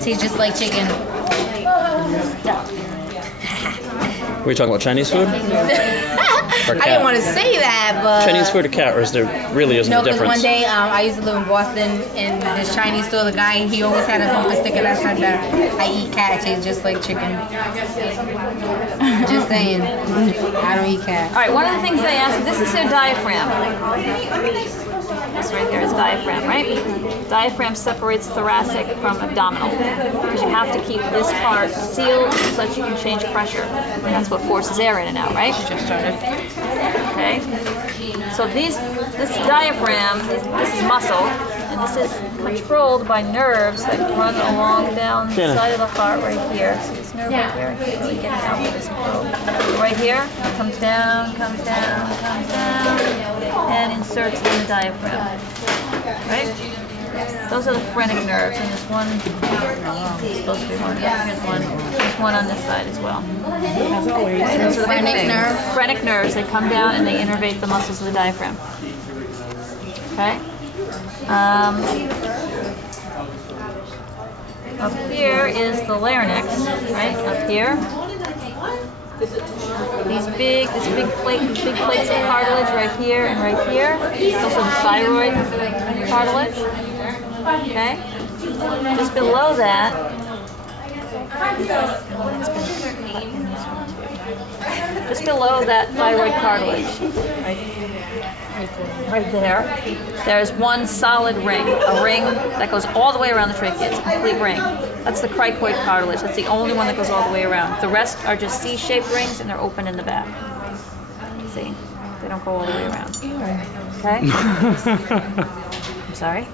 Tastes just like chicken. Were you talking about Chinese food? Or cat? I didn't want to say that, but Chinese food or cat, or is there really isn't no, a because difference? one day I used to live in Boston, in this Chinese store, the guy, he always had a bumper sticker that said that I eat cat, it tastes just like chicken. Just saying, I don't eat cat. All right, one of the things they ask, this is their diaphragm. This right here is diaphragm, right? Diaphragm separates thoracic from abdominal because you have to keep this part sealed so that you can change pressure. And that's what forces air in and out, right? Just started. Okay. So this diaphragm, this is muscle, and this is controlled by nerves that run along down the side of the heart right here. So this nerve right here, I can't really get it out with this probe. Right here, it comes down, and inserts in the diaphragm. Right? Those are the phrenic nerves, and there's one, supposed to be one, here's one. There's one on this side as well. As always. Those are the Phrenic nerve. Phrenic nerves, they come down and they innervate the muscles of the diaphragm. Okay? Up here is the larynx, right? Up here. This big plates of cartilage right here and right here. Also the thyroid cartilage. Okay? Just below that, thyroid cartilage, right there, there's one solid ring, a ring that goes all the way around the trachea. It's a complete ring. That's the cricoid cartilage. That's the only one that goes all the way around. The rest are just C-shaped rings, and they're open in the back. See? They don't go all the way around. Okay? I'm sorry?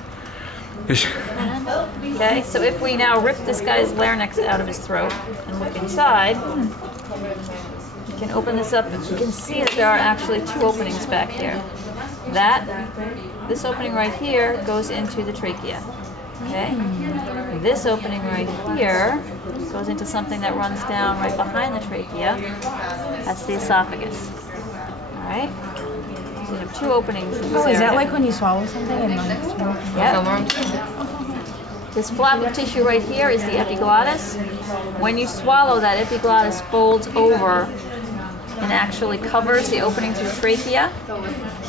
Okay, so if we now rip this guy's larynx out of his throat and look inside, you can open this up and you can see that there are actually two openings back here. This opening right here goes into the trachea. Okay? This opening right here goes into something that runs down right behind the trachea. That's the esophagus. Alright? So you have two openings in this area. Is that like when you swallow something and Yeah. This flap of tissue right here is the epiglottis. When you swallow, that epiglottis folds over and actually covers the opening to the trachea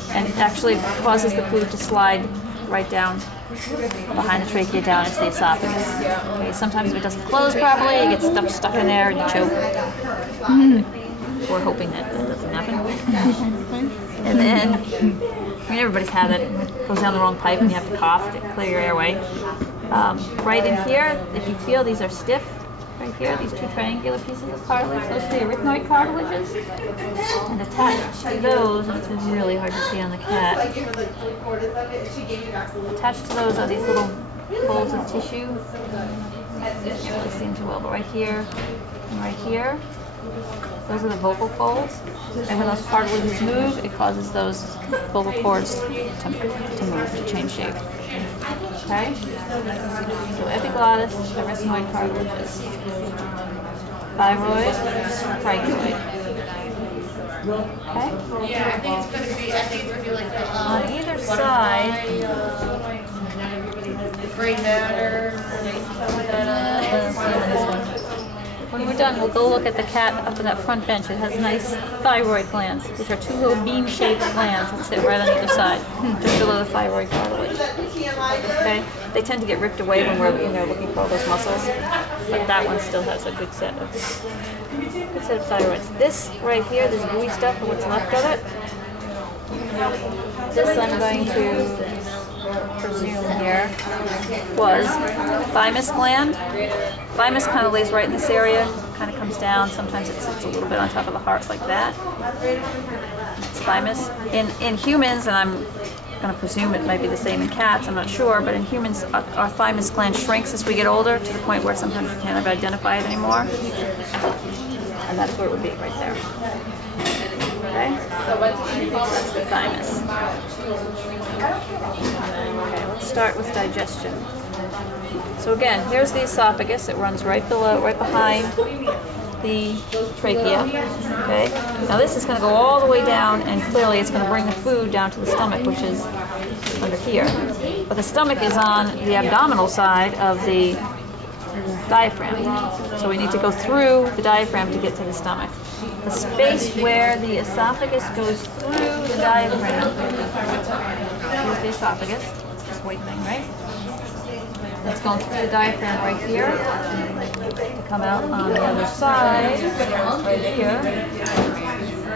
and actually causes the food to slide right down behind the trachea down into the esophagus. Okay, sometimes if it doesn't close properly, it gets stuck in there and you choke. We're hoping that doesn't happen. And then, I mean, everybody's had it. It goes down the wrong pipe and you have to cough to clear your airway. Right in here, if you feel these are stiff, right here, these two triangular pieces of cartilage, those are the arachnoid cartilages. And attached to those, and it's really hard to see on the cat, attached to those are these little folds of tissue. You can't really see them too well, but right here and right here, those are the vocal folds. And when those cartilages move, it causes those vocal cords to move, to change shape. Okay? So epiglottis, arachnoid cartilages. Thyroid, cricoid. Okay? Yeah, I think it's going to be, On either side, gray matter. when we're done, we'll go look at the cat up on that front bench. It has nice thyroid glands, which are two little bean-shaped glands that sit right on either side, just below the thyroid cartilage. Okay? They tend to get ripped away when we're looking for all those muscles, but that one still has a good set of thyroids. This right here, this gooey stuff, or what's left of it, this I'm going to presume here was thymus gland. Thymus kind of lays right in this area, kind of comes down. Sometimes it sits a little bit on top of the heart like that. It's thymus. In humans, and I'm going to presume it might be the same in cats, I'm not sure, but in humans our thymus gland shrinks as we get older to the point where sometimes we can't identify it anymore. And that's where it would be, right there. Okay? That's the thymus. Okay, let's start with digestion. So again, here's the esophagus. It runs right behind the trachea. Okay. Now this is going to go all the way down, and clearly it's going to bring the food down to the stomach, which is under here. But the stomach is on the abdominal side of the diaphragm. So we need to go through the diaphragm to get to the stomach. The space where the esophagus goes through the diaphragm, here's the esophagus, it's this white thing, right? It's going through the diaphragm right here to come out on the other side, right here.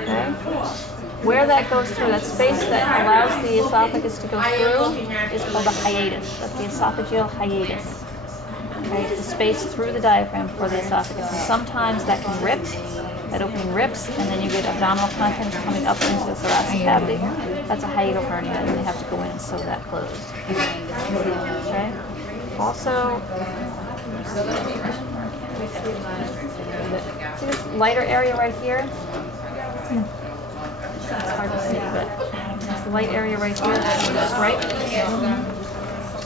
Okay. Where that goes through, that space that allows the esophagus to go through, is called the hiatus. That's the esophageal hiatus. Okay, it's the space through the diaphragm for the esophagus. And sometimes that can rip, that opening rips, and then you get abdominal contents coming up into the thoracic cavity. That's a hiatal hernia, and they have to go in and sew that closed. Okay. Also, see this lighter area right here? It's hard to see, but this light area right here, this right?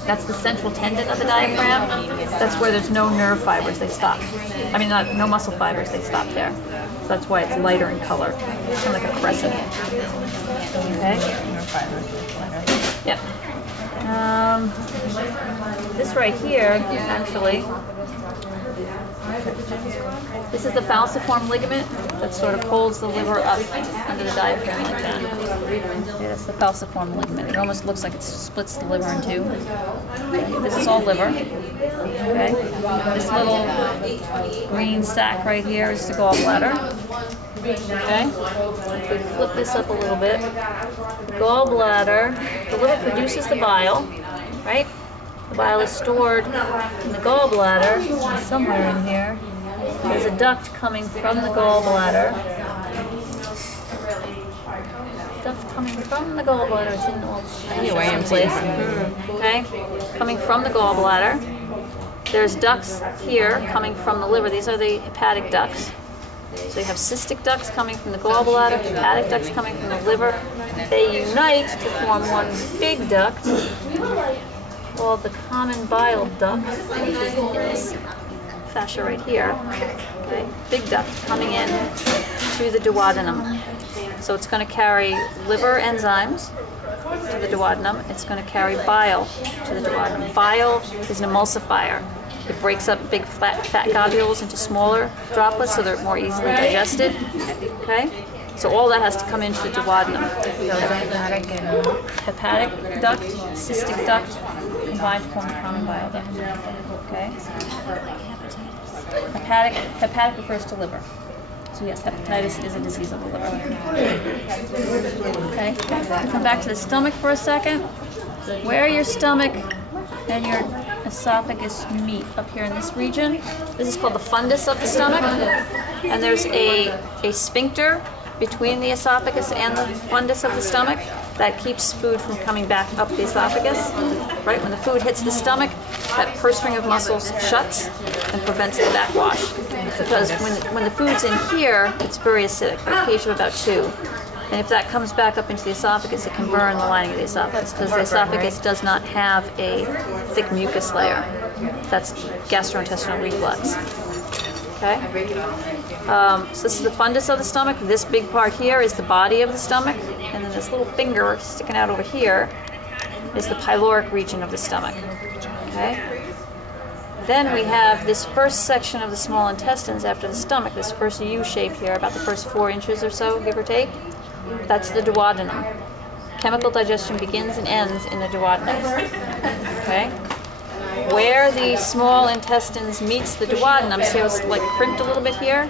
That's the central tendon of the diaphragm. That's where there's no nerve fibers, they stop. I mean, no muscle fibers, they stop there. So that's why it's lighter in color. It's kind of like a crescent. Okay? Yep. This right here, actually, this is the falciform ligament that sort of holds the liver up under the diaphragm like that. Okay, that's the falciform ligament. It almost looks like it splits the liver in two. Okay, this is all liver. Okay, this little green sac right here is the gallbladder. Okay, if we flip this up a little bit, the gallbladder, the liver produces the bile, right? The bile is stored in the gallbladder, somewhere in here. There's a duct coming from the gallbladder. Duct coming from the gallbladder. It's in all place. Okay, coming from the gallbladder. There's ducts here coming from the liver. These are the hepatic ducts. So you have cystic ducts coming from the gallbladder, hepatic ducts coming from the liver. They unite to form one big duct called the common bile duct, which is in this fascia right here. Okay, big duct coming in to the duodenum. So it's going to carry liver enzymes to the duodenum. It's going to carry bile to the duodenum. Bile is an emulsifier. It breaks up big fat globules into smaller droplets so they're more easily digested. Okay? So all that has to come into the duodenum. Hepatic duct, cystic duct, combined to form a common bile duct. Okay? Hepatic refers to liver. So yes, hepatitis is a disease of the liver. Okay? Come back to the stomach for a second. Where your stomach and your esophagus meet up here in this region. This is called the fundus of the stomach. And there's a sphincter between the esophagus and the fundus of the stomach that keeps food from coming back up the esophagus. Right? When the food hits the stomach, that purse string of muscles shuts and prevents the backwash. Because when the food's in here, it's very acidic, a pH of about 2. And if that comes back up into the esophagus, it can burn the lining of the esophagus because the esophagus does not have a thick mucus layer. That's gastrointestinal reflux. Okay? So this is the fundus of the stomach. This big part here is the body of the stomach. And then this little finger sticking out over here is the pyloric region of the stomach. Okay? Then we have this first section of the small intestines after the stomach, this first U shape here, about the first 4 inches or so, give or take. That's the duodenum. Chemical digestion begins and ends in the duodenum. Okay? Where the small intestines meets the duodenum, see how it's like crimped a little bit here?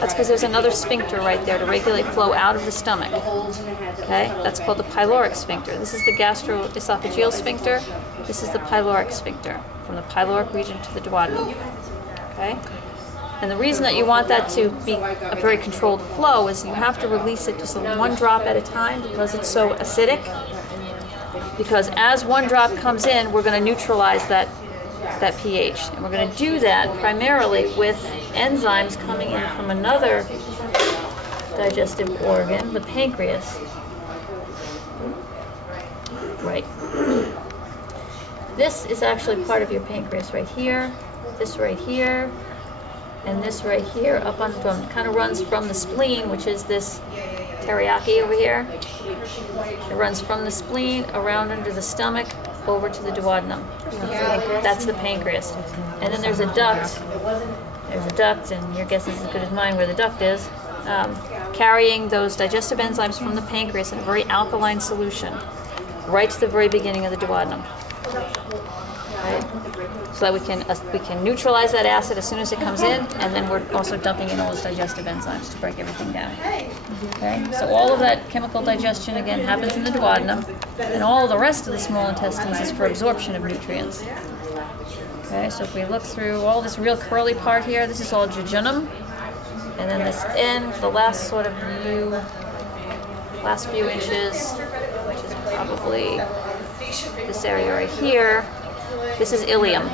That's because there's another sphincter right there to regulate flow out of the stomach. Okay? That's called the pyloric sphincter. This is the gastroesophageal sphincter. This is the pyloric sphincter, from the pyloric region to the duodenum. Okay? And the reason that you want that to be a very controlled flow is you have to release it just 1 drop at a time because it's so acidic. Because as 1 drop comes in, we're going to neutralize that pH. And we're going to do that primarily with enzymes coming in from another digestive organ, the pancreas. Right. This is actually part of your pancreas right here, this right here, and this right here up on from kind of runs from the spleen, which is this teriyaki over here. It runs from the spleen around under the stomach over to the duodenum. That's the pancreas. And then there's a duct. There's a duct, and your guess is as good as mine where the duct is, carrying those digestive enzymes from the pancreas in a very alkaline solution right to the very beginning of the duodenum. Right? So that we can neutralize that acid as soon as it comes in, and then we're also dumping in all those digestive enzymes to break everything down. Okay? So all of that chemical digestion again happens in the duodenum, and all of the rest of the small intestines is for absorption of nutrients. Okay, so if we look through all this real curly part here, this is all jejunum, and then this end, the last sort of view, last few inches, which is probably this area right here. This is ileum.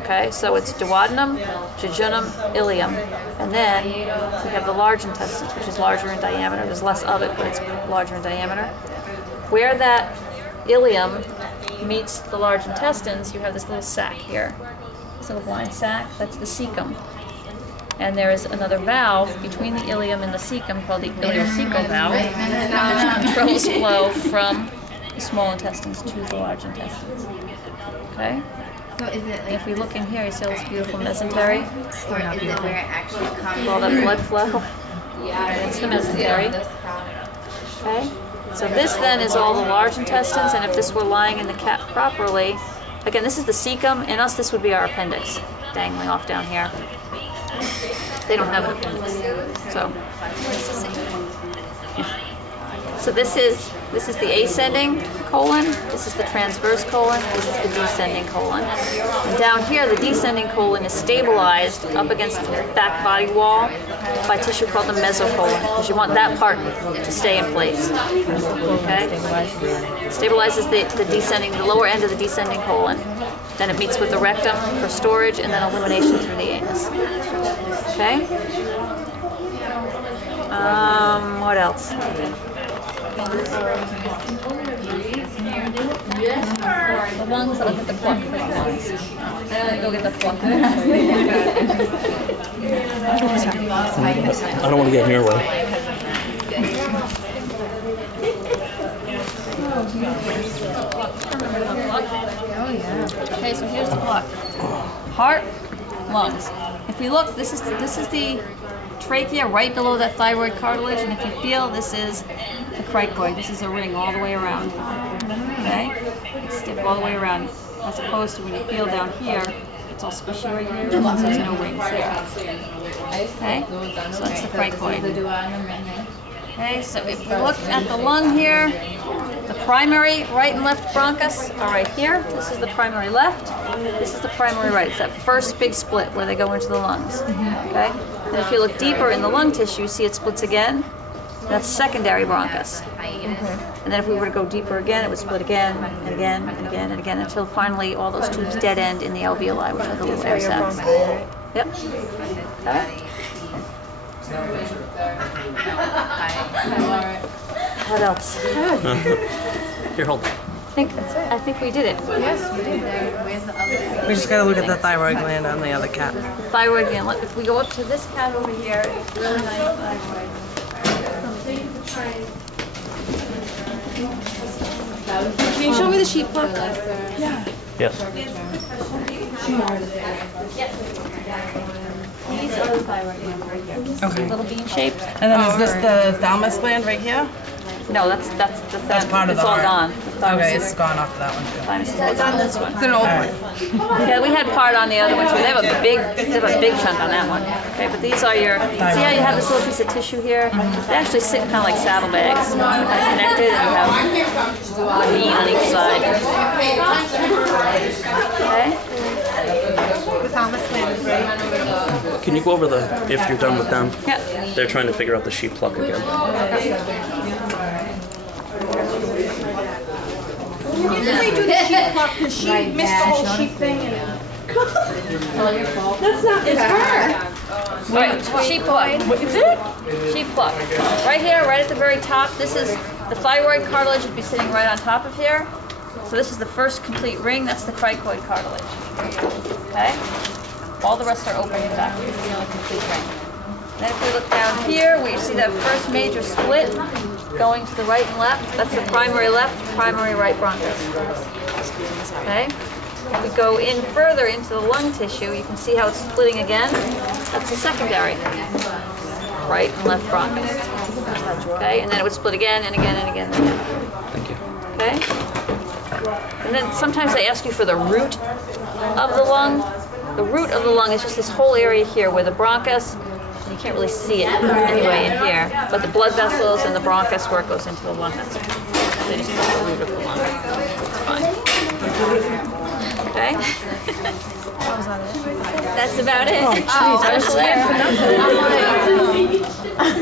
Okay, so it's duodenum, jejunum, ileum, and then we have the large intestines, which is larger in diameter. There's less of it, but it's larger in diameter. Where that ileum meets the large intestines, you have this little sac here, this little blind sac. That's the cecum. And there is another valve between the ileum and the cecum called the ileocecal valve, which controls flow from the small intestines to the large intestines. Okay? So is it like, If we look in here, you see all this beautiful mesentery, or is it where it actually comes? all that blood flow. It's the mesentery. Okay? So this then is all the large intestines, and if this were lying in the cat properly, again, this is the cecum. In us, this would be our appendix, dangling off down here. They don't have an appendix, so. So this is the ascending colon, this is the transverse colon, this is the descending colon. And down here, the descending colon is stabilized up against the back body wall by tissue called the mesocolon, because you want that part to stay in place. Okay? Stabilizes the descending, the lower end of the descending colon. Then it meets with the rectum for storage, and then elimination through the anus. Okay? What else? The lungs, I'll get the pluck for the lungs. Go get the pluck. I don't want to get in your way. Okay, so here's the pluck. Heart, lungs. If we look, this is the trachea right below that thyroid cartilage, and if you feel, this is the cricoid. This is a ring all the way around. Okay? It's stiff all the way around, as opposed to when you feel down here, it's all squishy right here, so there's no rings there. Okay? So that's the cricoid. Okay, so if we look at the lung here, the primary right and left bronchus are right here. This is the primary left. This is the primary right. It's that first big split where they go into the lungs. Okay? And if you look deeper in the lung tissue, see it splits again. That's secondary bronchus. And then if we were to go deeper again, it would split again and again and again and again until finally all those tubes dead end in the alveoli, which are the little air sacs. Yep. Okay. What else? Here, hold. I think we did it. Yes, we did. Where's the other? We just gotta look at the thyroid gland on the other cat. Thyroid gland. If we go up to this cat over here, it's really nice thyroid. Can you show me the sheet pluck? Yes. These are the thyroid glands right here. Okay. Little bean shaped. And then is this the thalamus gland right here? No, that's part of it's the all heart. gone. Okay, it's gone off of that one too. Thymus is what's on this one. It's an old one. Yeah, we had part on the other one too. They have a big chunk on that one. Okay, but these are your. See how you have this little piece of tissue here? They actually sit kind of like saddlebags, kind of connected, and you have a bean on each side. Okay. Can you go over if you're done with them? Yeah. They're trying to figure out the sheep pluck again. Did they do the sheep pluck? Because she missed the whole sheep thing. That's not, it's her. Right, sheep pluck. What is it? Sheep pluck. Right here, right at the very top, this is the thyroid cartilage would be sitting right on top of here. So this is the first complete ring, that's the cricoid cartilage. Okay? All the rest are open in fact. This is the only complete ring. Then if we look down here, we see that first major split going to the right and left. That's the primary left, primary right bronchus. Okay? If we go in further into the lung tissue, you can see how it's splitting again. That's the secondary. Right and left bronchus. Okay? And then it would split again and again and again and again. Thank you. Okay? And then sometimes they ask you for the root of the lung. The root of the lung is just this whole area here where the bronchus, you can't really see it anyway in here, but the blood vessels and the bronchus where it goes into the lung. That's they just call the root of the lung. It's fine. Okay? That's about it. Oh, special air.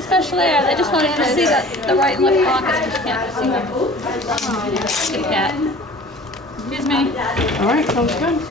Special air. They just wanted you to see the right and left bronchus, but you can't see them. See that. Excuse me. All right, sounds good.